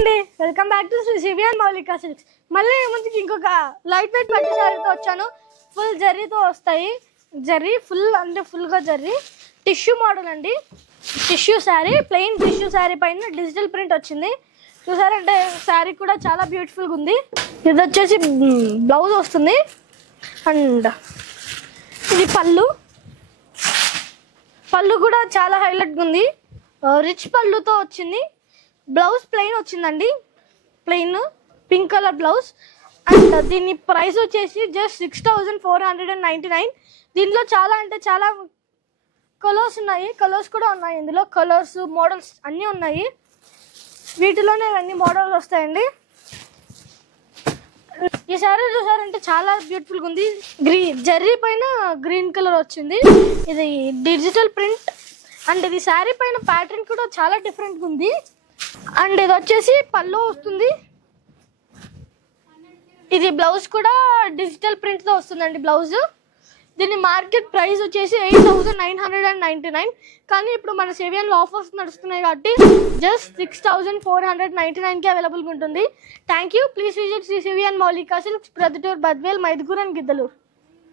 అండి, welcome back to Sri Sivi and Moulika silks. మళ్ళీ ముందుకి ఇంకొక లైట్ వెయిట్ పట్టు శారీతో వచ్చాను. ఫుల్ జరీతో వస్తాయి. జరీ ఫుల్ అంటే ఫుల్గా జరీ టిష్యూ మోడల్ అండి. Tissue sari, plain tissue sari పైన డిజిటల్ ప్రింట్ వచ్చింది. చూసారంటే శారీ కూడా చాలా బ్యూటిఫుల్గా ఉంది. ఇది వచ్చేసి బ్లౌజ్ వస్తుంది అండ్ ఇది పళ్ళు. పళ్ళు కూడా చాలా హైలైట్గా ఉంది. రిచ్ పళ్ళుతో వచ్చింది. బ్లౌజ్ ప్లెయిన్ వచ్చిందండి, plain pink colour blouse. And దీని ప్రైస్ వచ్చేసి జస్ట్ 6499. దీనిలో చాలా అంటే చాలా కలర్స్ ఉన్నాయి, కలర్స్ కూడా ఉన్నాయి. ఇందులో కలర్స్ మోడల్స్ అన్నీ ఉన్నాయి. వీటిలోనే అన్ని మోడల్స్ వస్తాయండి. ఈ శారీ చూసారంటే చాలా బ్యూటిఫుల్గా ఉంది. జర్రీ పైన గ్రీన్ కలర్ వచ్చింది. ఇది డిజిటల్ ప్రింట్ అండ్ ఇది శారీ పైన ప్యాటర్న్ కూడా చాలా డిఫరెంట్గా ఉంది. అండ్ ఇది వచ్చేసి పళ్ళు వస్తుంది. ఇది బ్లౌజ్ కూడా డిజిటల్ ప్రింట్తో వస్తుందండి బ్లౌజ్. దీని మార్కెట్ ప్రైస్ వచ్చేసి 8999. కానీ ఇప్పుడు మన సేవియన్లో ఆఫర్స్ నడుస్తున్నాయి కాబట్టి జస్ట్ 6499కి అవైలబుల్గా ఉంటుంది. Thank you. Please visit Sri Sivi and Moulika silks, Proddatur, Badvel, Mydukur and Giddalur.